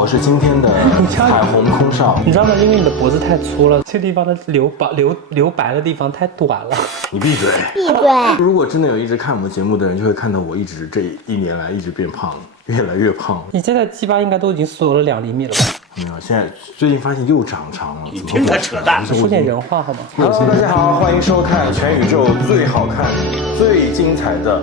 我是今天的彩虹空少。你知道吗？因为你的脖子太粗了，这地方的留白的地方太短了。你闭嘴！闭嘴！如果真的有一直看我们节目的人，就会看到我一直这一年来一直变胖，越来越胖。你现在鸡巴应该都已经缩了2厘米了吧？没有，现在最近发现又长长了。你听他扯淡！说点人话好吗 ？Hello， 大家好，欢迎收看全宇宙最好看、最精彩的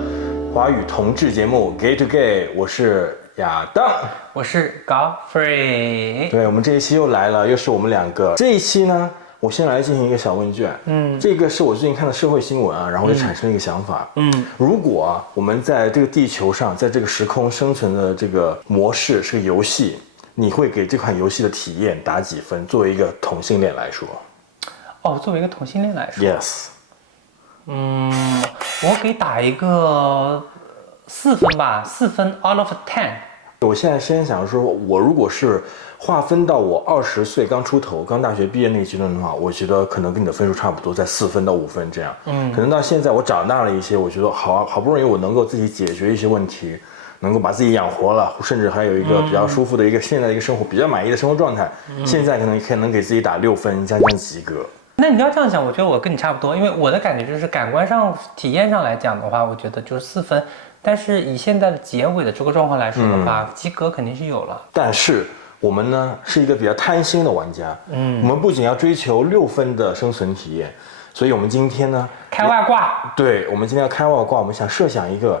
华语同志节目《Gay to Gay》，我是亚当，我是 Godfrey。对，我们这一期又来了，又是我们两个。这一期呢，我先来进行一个小问卷。这个是我最近看的社会新闻啊，然后就产生了一个想法。如果我们在这个地球上，在这个时空生存的这个模式是个游戏，你会给这款游戏的体验打几分？作为一个同性恋来说。哦，作为一个同性恋来说 ，Yes。我给打一个4分吧，4分 out of 10。我现在先想说，我如果是划分到我20岁刚出头、刚大学毕业那个阶段的话，我觉得可能跟你的分数差不多，在4分到5分这样。可能到现在我长大了一些，我觉得好不容易我能够自己解决一些问题，能够把自己养活了，甚至还有一个比较舒服的一个现在的一个生活，比较满意的生活状态。现在可能给自己打6分，将近及格。那你要这样想，我觉得我跟你差不多，因为我的感觉就是感官上、体验上来讲的话，我觉得就是4分。但是以现在的结尾的这个状况来说的话，及格肯定是有了。但是我们呢是一个比较贪心的玩家，我们不仅要追求6分的生存体验，所以我们今天呢开外挂。对，我们今天要开外挂，我们想设想一个，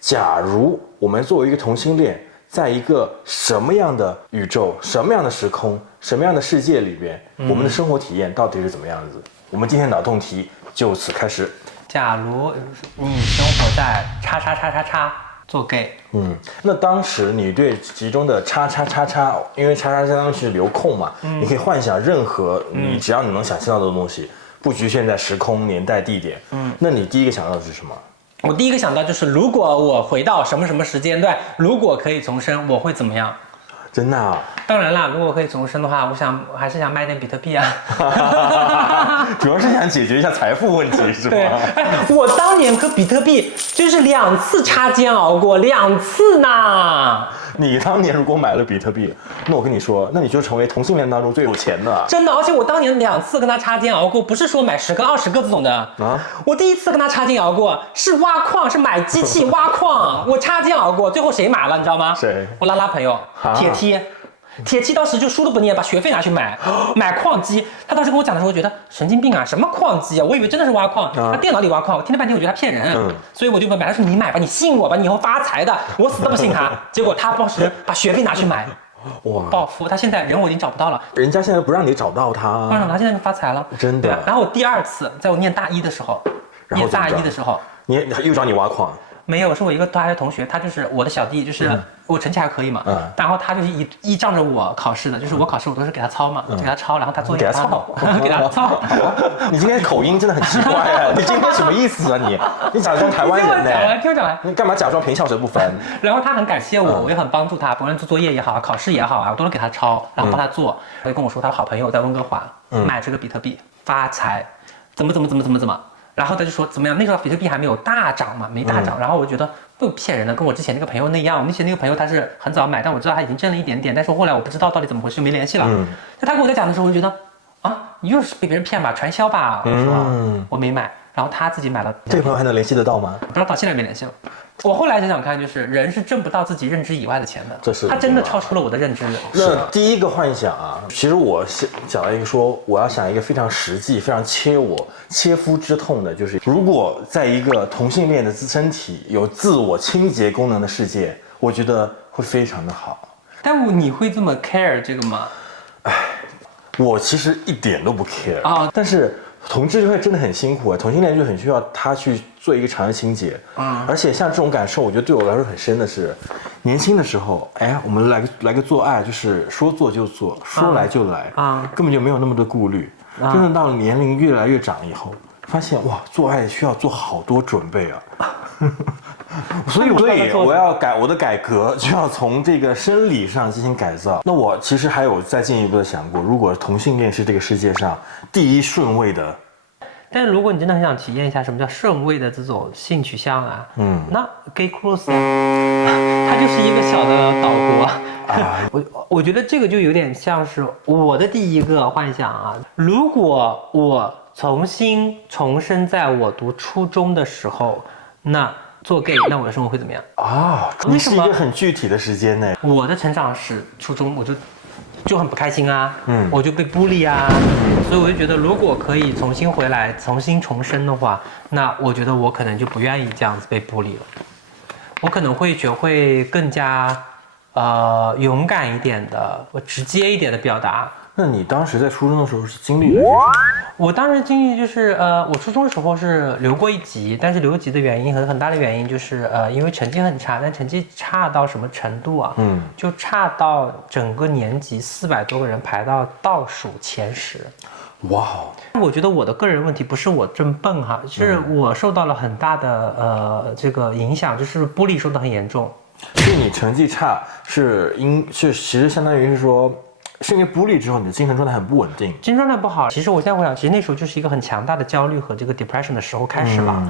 假如我们作为一个同性恋，在一个什么样的宇宙、什么样的时空、什么样的世界里边，我们的生活体验到底是怎么样子？我们今天脑洞题就此开始。假如你生活在叉叉叉叉叉做 gay，那当时你对其中的叉叉叉叉，因为叉叉相当于是留空嘛，你可以幻想任何只要你能想象到的东西，不局限在时空、年代、地点。那你第一个想到的是什么？我第一个想到就是，如果我回到什么什么时间段，如果可以重生，我会怎么样？真的啊？当然啦，如果可以重生的话，我还是想卖点比特币啊。主要是想解决一下财富问题，是吗？对，我当年和比特币就是2次擦肩而过，2次呢。你当年如果买了比特币，那我跟你说，那你就成为同性恋当中最有钱的。真的，而且我当年2次跟他擦肩而过，不是说买10个、20个这种的啊。我第1次跟他擦肩而过是挖矿，是买机器挖矿，我擦肩而过，最后谁买了你知道吗？谁？我拉朋友，铁梯当时就书都不念，把学费拿去买矿机。他当时跟我讲的时候，我觉得神经病啊，什么矿机啊？我以为真的是挖矿，他电脑里挖矿。我听了半天，我觉得他骗人，所以我就买。他说你买吧，你信我吧，你以后发财的。我死都不信他。结果他当时把学费拿去买，哇，暴富。他现在人我已经找不到了，人家现在不让你找到他，不让找他，现在就发财了，真的。然后我第2次，在我念大一的时候，你又找你挖矿。没有，是我一个大学同学，他就是我的小弟，就是我成绩还可以嘛，然后他就是依仗着我考试的，就是我考试我都是给他抄嘛，给他抄，然后他作业给他抄，给他抄。你今天口音真的很奇怪啊！你今天什么意思啊你假装台湾人呢？听我讲完，你干嘛假装平翘舌不分？然后他很感谢我，我也很帮助他，不论做作业也好，考试也好啊，我都能给他抄，然后帮他做。他就跟我说，他的好朋友在温哥华买这个比特币发财，怎么。然后他就说怎么样？那时候比特币还没有大涨嘛，没大涨。然后我就觉得不骗人的，跟我之前那个朋友那样。我那个朋友他是很早买，但我知道他已经挣了一点点，但是后来我不知道到底怎么回事，就没联系了。就他跟我在讲的时候，我就觉得啊，你又是被别人骗吧，传销吧。我说我没买，然后他自己买了。这个朋友还能联系得到吗？不知道到现在没联系了。我后来想想看，就是人是挣不到自己认知以外的钱的，这是他真的超出了我的认知。那第一个幻想啊，其实我想到一个说，我要想一个非常实际、非常切肤之痛的，就是如果在一个同性恋的身体有自我清洁功能的世界，我觉得会非常的好。但你会这么 care 这个吗？我其实一点都不 care 啊，但是同志就会真的很辛苦啊，同性恋就很需要他去做一个肠的清洁。而且像这种感受，我觉得对我来说很深的是，年轻的时候，我们来个做爱，就是说做就做，说来就来，根本就没有那么多顾虑。真的到了年龄越来越长以后，发现哇，做爱需要做好多准备啊。所以我要我的改革就要从这个生理上进行改造。那我其实还有再进一步的想过，如果同性恋是这个世界上第1顺位的，但是如果你真的很想体验一下什么叫顺位的这种性取向啊，那 gay cruise 它它就是一个小的岛国。我觉得这个就有点像是我的第一个幻想啊。如果我重新重生在我读初中的时候，那做 gay， 那我的生活会怎么样啊？为什么？是一个很具体的时间呢？我的成长是初中，我就很不开心啊，我就被孤立啊，所以我就觉得如果可以重新回来，重新重生的话，那我觉得我可能就不愿意这样子被孤立了，我可能会学会更加勇敢一点的，我直接一点的表达。那你当时在初中的时候是经历了些什么？我当时经历就是我初中的时候是留过一级，但是留级的原因很大的原因就是因为成绩很差，但成绩差到什么程度啊？就差到整个年级400多个人排到倒数前10。哇！我觉得我的个人问题不是我真笨哈，是我受到了很大的这个影响，就是玻璃受得很严重。所以你成绩差是其实相当于是说。是因为孤立之后，你的精神状态很不稳定，精神状态不好。其实我现在回想，其实那时候就是一个很强大的焦虑和这个 depression 的时候开始了。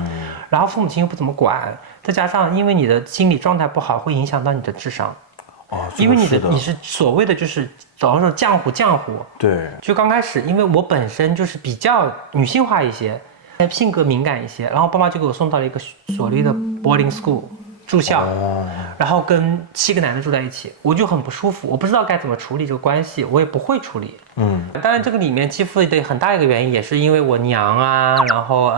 然后父母亲又不怎么管，再加上因为你的心理状态不好，会影响到你的智商。因为你是所谓的就是早上说浆糊。对。就刚开始，因为我本身就是比较女性化一些，性格敏感一些，然后爸妈就给我送到了一个所谓的 boarding school。住校，然后跟7个男的住在一起，我就很不舒服，我不知道该怎么处理这个关系，我也不会处理。当然这个里面欺负的很大一个原因也是因为我娘啊，然后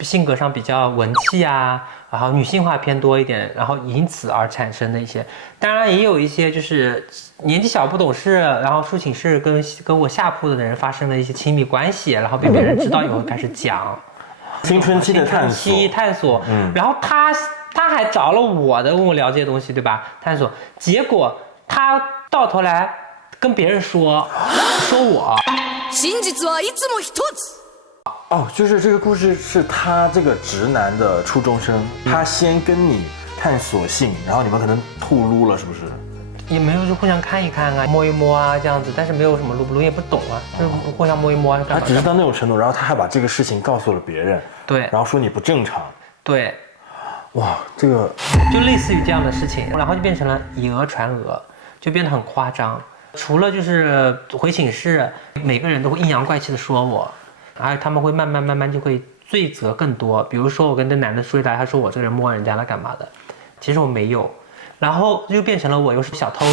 性格上比较文气啊，然后女性化偏多一点，然后因此而产生的一些，当然也有一些就是年纪小不懂事，然后住寝室跟我下铺的人发生了一些亲密关系，然后被别人知道以后开始讲青春期的探索，然后他还找了我的问我聊这些东西，对吧？探索，结果他到头来跟别人说我。就是这个故事是他这个直男的初中生，他先跟你探索性，然后你们可能吐露了，是不是？也没有，就互相看一看啊，摸一摸啊这样子，但是没有什么录不录也不懂啊，就是互相摸一摸啊。他只是到那种程度，然后他还把这个事情告诉了别人，对，然后说你不正常，对。哇，这个就类似于这样的事情，然后就变成了以讹传讹，就变得很夸张。除了就是回寝室，每个人都会阴阳怪气的说我，而他们会慢慢就会罪责更多。比如说我跟这男的睡来，他说我这个人摸人家了干嘛的，其实我没有，然后就变成了我又是小偷。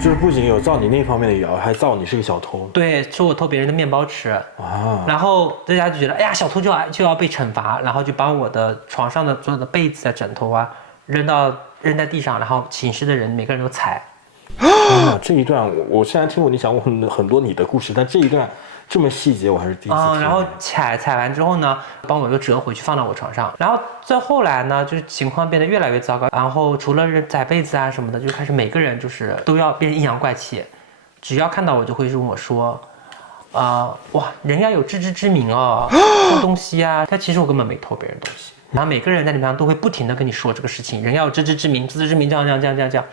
就是不仅有造你那方面的谣，还造你是个小偷。对，说我偷别人的面包吃啊，然后大家就觉得，哎呀，小偷就要被惩罚，然后就把我的床上的所有的被子啊、枕头啊扔在地上，然后寝室的人每个人都踩。这一段我虽然听过你讲过很多你的故事，但这一段这么细节我还是第一次听。然后踩完之后呢，帮我又折回去放到我床上，然后再后来呢，就是情况变得越来越糟糕，然后除了踩被子啊什么的，就开始每个人就是都要变阴阳怪气，只要看到我就会问我说，哇，人要有自知之明哦，偷东西啊，但其实我根本没偷别人东西。然后每个人在里面都会不停的跟你说这个事情，人要有自知之明，这样。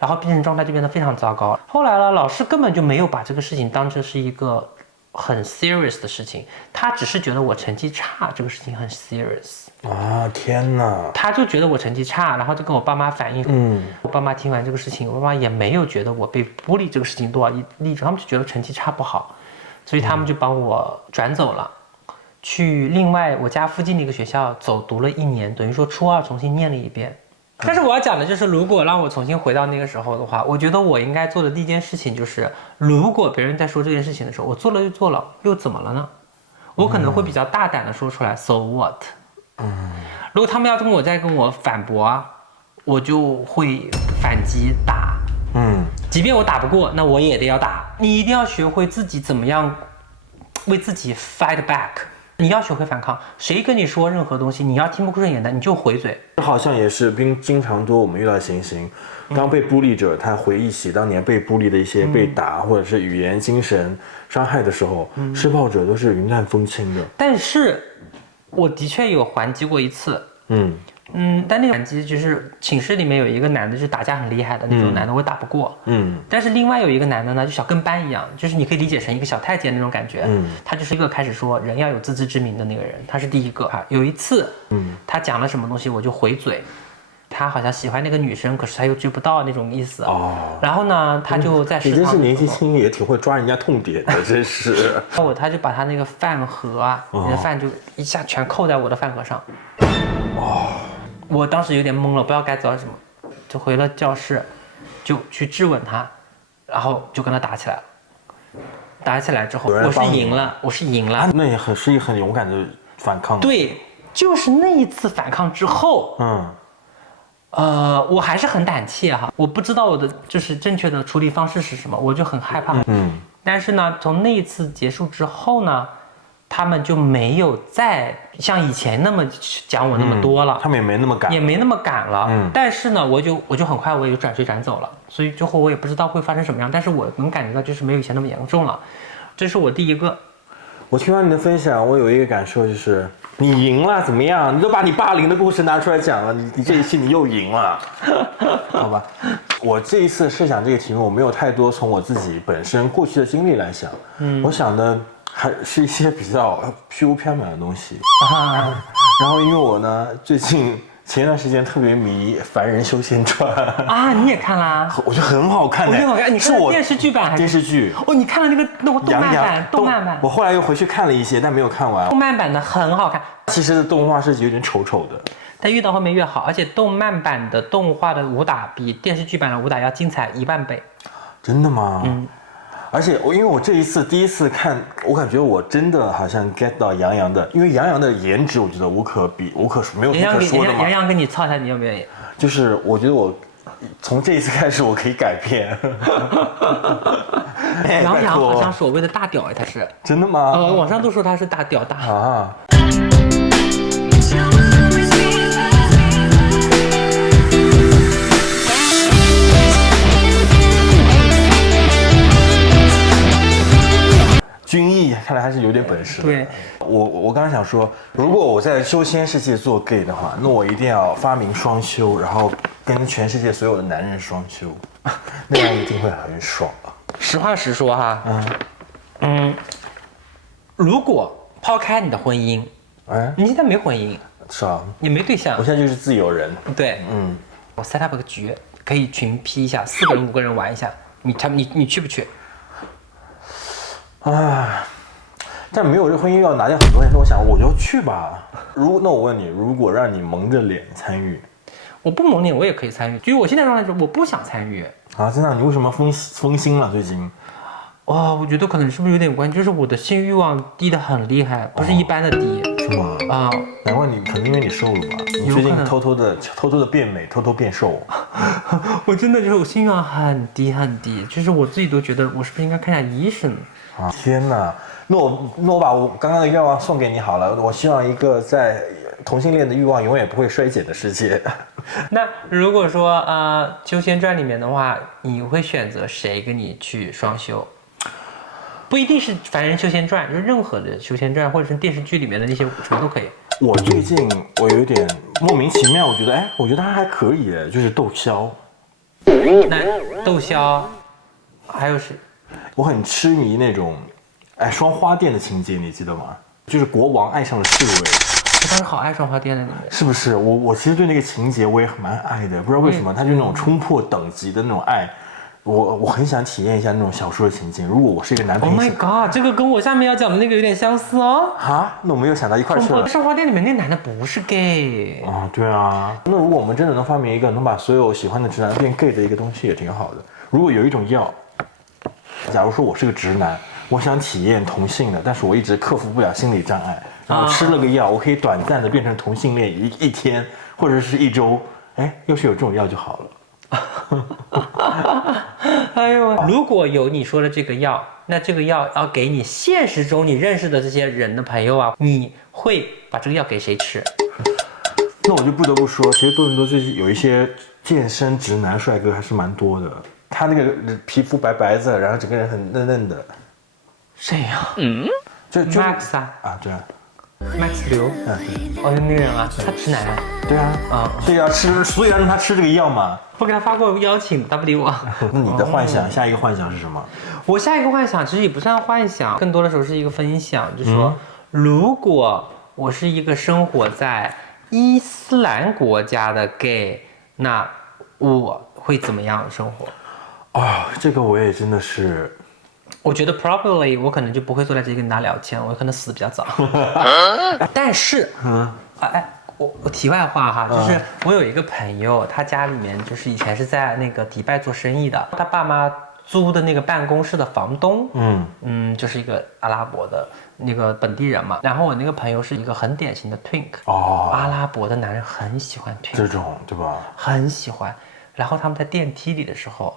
然后变成状态就变得非常糟糕。后来了，老师根本就没有把这个事情当成是一个很 serious 的事情，他只是觉得我成绩差这个事情很 serious 啊！天哪！他就觉得我成绩差，然后就跟我爸妈反映。我爸妈听完这个事情，我爸妈也没有觉得我被孤立这个事情多少例子，他们就觉得成绩差不好，所以他们就把我转走了，去另外我家附近的一个学校读了1年，等于说初2重新念了一遍。但是我要讲的就是，如果让我重新回到那个时候的话，我觉得我应该做的第一件事情就是，如果别人在说这件事情的时候，我做了就做了，又怎么了呢？我可能会比较大胆的说出来 ，so what？如果他们要再跟我反驳，我就会反击打。即便我打不过，那我也得要打。你一定要学会自己怎么样为自己 fight back。你要学会反抗，谁跟你说任何东西，你要听不顺眼的，你就回嘴。好像也是经常多我们遇到的情形，当被孤立者他回忆起当年被孤立的一些被打或者是语言精神伤害的时候，施暴者都是云淡风轻的。但是我的确有还击过一次。但那种反击就是寝室里面有一个男的，就是打架很厉害的那种男的，我也打不过。但是另外有一个男的呢，就小跟班一样，就是你可以理解成一个小太监那种感觉。他就是一个开始说人要有自知之明的那个人，他是第一个。有一次，他讲了什么东西，我就回嘴，他好像喜欢那个女生，可是他又追不到那种意思。然后呢，他就在你真是年纪轻也挺会抓人家痛点的，真是。他就把他那个饭盒啊，你的饭就一下全扣在我的饭盒上。我当时有点懵了，不知道该做什么，就回了教室，就去质问他，然后就跟他打起来了。打起来之后，我是赢了，那也是一个很勇敢的反抗。对，就是那一次反抗之后，我还是很胆怯哈，我不知道我的就是正确的处理方式是什么，我就很害怕。但是呢，从那一次结束之后呢，他们就没有再像以前那么讲我那么多了，他们也没那么敢了。但是呢，我就很快我也就转学转走了，所以最后我也不知道会发生什么样，但是我能感觉到就是没有以前那么严重了。这是我第一个。我听完你的分享，我有一个感受就是，你赢了怎么样？你都把你霸凌的故事拿出来讲了，你这一期你又赢了，好吧？我这一次设想这个题目，我没有太多从我自己本身过去的经历来想，我想的还是一些比较虚无缥缈的东西。然后因为我呢，最近前一段时间特别迷《凡人修仙传》啊，你也看啦？我觉得很好看的。我觉得好看。你看电视剧版还是电视剧？你看了那个动漫版？我后来又回去看了一些，但没有看完。动漫版的很好看。其实动画是有点丑丑的，但越到后面越好，而且动漫版的动画的武打比电视剧版的武打要精彩1万倍。真的吗？而且因为我这一次第一次看，我感觉我真的好像 get 到杨洋的，因为杨洋的颜值我觉得无可说，没有什么可说的嘛。杨洋跟你操一下，你愿不愿意？就是我觉得我从这一次开始我可以改变。杨洋好像所谓的大屌他是真的吗？网上都说他是大屌大啊。君毅看来还是有点本事的。对，我刚刚想说，如果我在修仙世界做 gay 的话，那我一定要发明双修，然后跟全世界所有的男人双修，那样一定会很爽。实话实说哈，如果抛开你的婚姻，你现在没婚姻，是啊，你没对象，我现在就是自由人。对，我 set up 个局，可以群批一下，4个人5个人玩一下，你去不去？但没有这婚姻要拿掉很多人，那我想我就去吧。那我问你，如果让你蒙着脸参与，我不蒙脸我也可以参与。就是我现在状态是我不想参与。真的？你为什么封心了最近？我觉得可能是不是有点关系，就是我的性欲望低得很厉害，不是一般的低。是吗？难怪可能因为你瘦了吧？你最近偷偷的变美，偷偷变瘦。我真的就是我性欲望很低很低，就是我自己都觉得我是不是应该看一下医生。天哪！那我把我刚刚的愿望送给你好了。我希望一个在同性恋的欲望永远不会衰减的世界。那如果说《修仙传》里面的话，你会选择谁跟你去双修？不一定是《凡人修仙传》，就是任何的修仙传，或者是电视剧里面的那些什么都可以。我最近有点莫名其妙，我觉得他还可以，就是窦骁。那窦骁还有谁？我很痴迷那种，双花店的情节，你记得吗？就是国王爱上了侍卫。我当时好爱双花店的里面，是不是？我其实对那个情节我也蛮爱的，不知道为什么，他就那种冲破等级的那种爱，我很想体验一下那种小说的情节。如果我是一个男朋友 ，Oh my god， 这个跟我下面要讲的那个有点相似哦。那我们又想到一块去了。双花店里面那男的不是 gay。对啊。那如果我们真的能发明一个能把所有喜欢的直男变 gay 的一个东西，也挺好的。如果有一种药。假如说我是个直男，我想体验同性的，但是我一直克服不了心理障碍，然后吃了个药，我可以短暂的变成同性恋一天或者是1周，要是有这种药就好了。哎呦，如果有你说的这个药，那这个药要给你现实中你认识的这些人的朋友啊，你会把这个药给谁吃？那我就不得不说，其实多伦多最近有一些健身直男帅哥还是蛮多的。他那个皮肤白白的，然后整个人很嫩嫩的。谁呀？就 Max 对啊 ，Max 刘。那个人啊，他直男啊。对啊。所以要让他吃这个药嘛。我给他发过邀请，他不理我。那你的幻想，下一个幻想是什么？我下一个幻想其实也不算幻想，更多的时候是一个分享，就是说，如果我是一个生活在伊斯兰国家的 gay。那我会怎么样生活？这个我也真的是，我觉得 probably 我可能就不会坐在这里跟大家聊天，我可能死得比较早。但是，我题外话哈，就是我有一个朋友，他家里面就是以前是在那个迪拜做生意的，他爸妈租的那个办公室的房东，就是一个阿拉伯的那个本地人嘛。然后我那个朋友是一个很典型的 twink，阿拉伯的男人很喜欢 twink， 这种对吧？很喜欢。然后他们在电梯里的时候。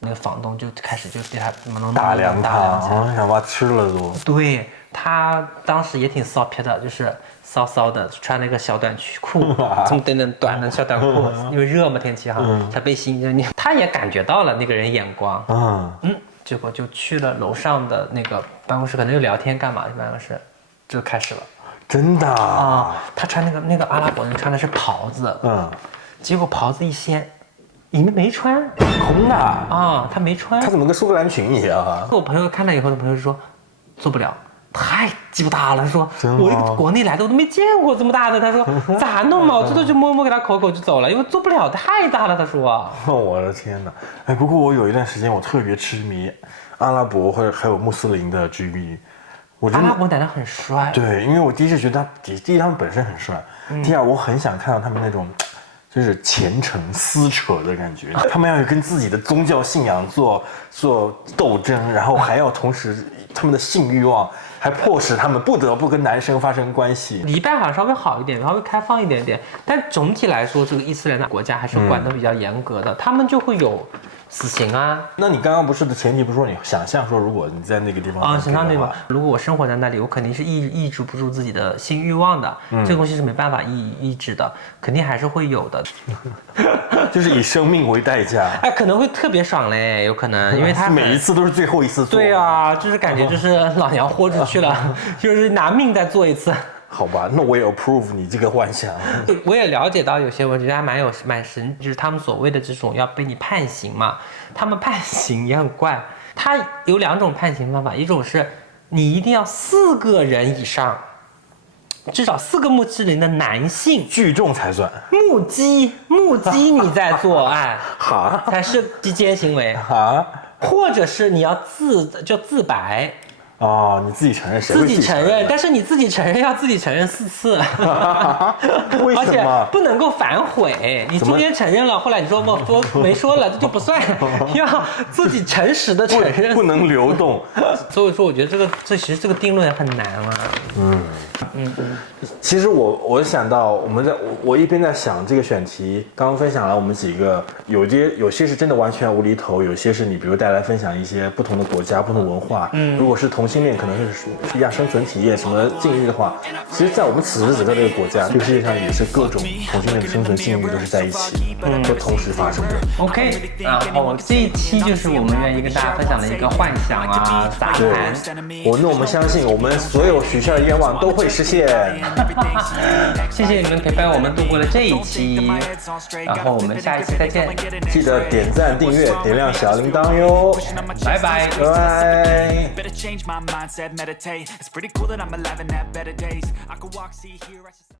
那个房东就开始就对他怎么能打量他，想把他吃了都。对，他当时也挺骚撇的，就是骚骚的，穿了一个小短裤，这么短的小短裤，因为热嘛天气哈，小背心，他也感觉到了那个人眼光，结果就去了楼上的那个办公室，可能就聊天干嘛，办公室就开始了。真的他穿那个阿拉伯人穿的是袍子，结果袍子一掀。里面没穿，空的他没穿，他怎么跟苏格兰裙一样啊？我朋友看到以后，我朋友就说做不了，太鸡巴大了。他说我国内来的我都没见过这么大的，他说咋弄嘛？我最多就摸摸给他口就走了，因为做不了太大了。他说我的天哪！不过我有一段时间我特别痴迷阿拉伯或者还有穆斯林的 GB， 阿拉伯男的很帅。对，因为我第一是觉得第一他们本身很帅，第二我很想看到他们那种。就是虔诚撕扯的感觉，他们要跟自己的宗教信仰做斗争，然后还要同时他们的性欲望还迫使他们不得不跟男生发生关系。迪拜好像稍微好一点，稍微开放一点点，但总体来说，这个伊斯兰的国家还是管得比较严格的，他们就会有死刑啊。那你刚刚不是的前提不是说你想象说如果你在那个地方想象那个，如果我生活在那里，我肯定是抑制不住自己的性欲望的，这个东西是没办法抑制的，肯定还是会有的。就是以生命为代价。可能会特别爽嘞，有可能，因为他每一次都是最后一次做。对啊，就是感觉就是老娘豁出去了，就是拿命再做一次。好吧，那我也 approve 你这个幻想。我也了解到有些，我觉得还蛮神，就是他们所谓的这种要被你判刑嘛，他们判刑也很怪。他有2种判刑方法，一种是你一定要4个人以上，至少4个穆斯林的男性聚众才算。目击你在作案，才是击奸行为。或者是你要自白。你自己承认，谁会自己承认？但是你自己承认要自己承认4次，为什么？而且不能够反悔。你中间承认了，后来你说我没说了，这就不算，要自己诚实的承认，不能流动。所以说，我觉得其实这个定论很难啊。其实我想到我一边在想这个选题，刚刚分享了我们几个，有些是真的完全无厘头，有些是你比如带来分享一些不同的国家、不同文化。如果是同性恋，可能是一样生存体验什么境遇的话，其实，在我们此时此刻这个国家，这个世界上也是各种同性恋的生存境遇都是在一起，都同时发生的。OK， 然后这一期就是我们愿意跟大家分享的一个幻想啊杂谈。那我们相信，我们所有许下的愿望都会实现。谢谢你们陪伴我们度过了这一期，然后我们下一期再见。记得点赞、订阅、点亮小铃铛哟！拜拜，拜拜。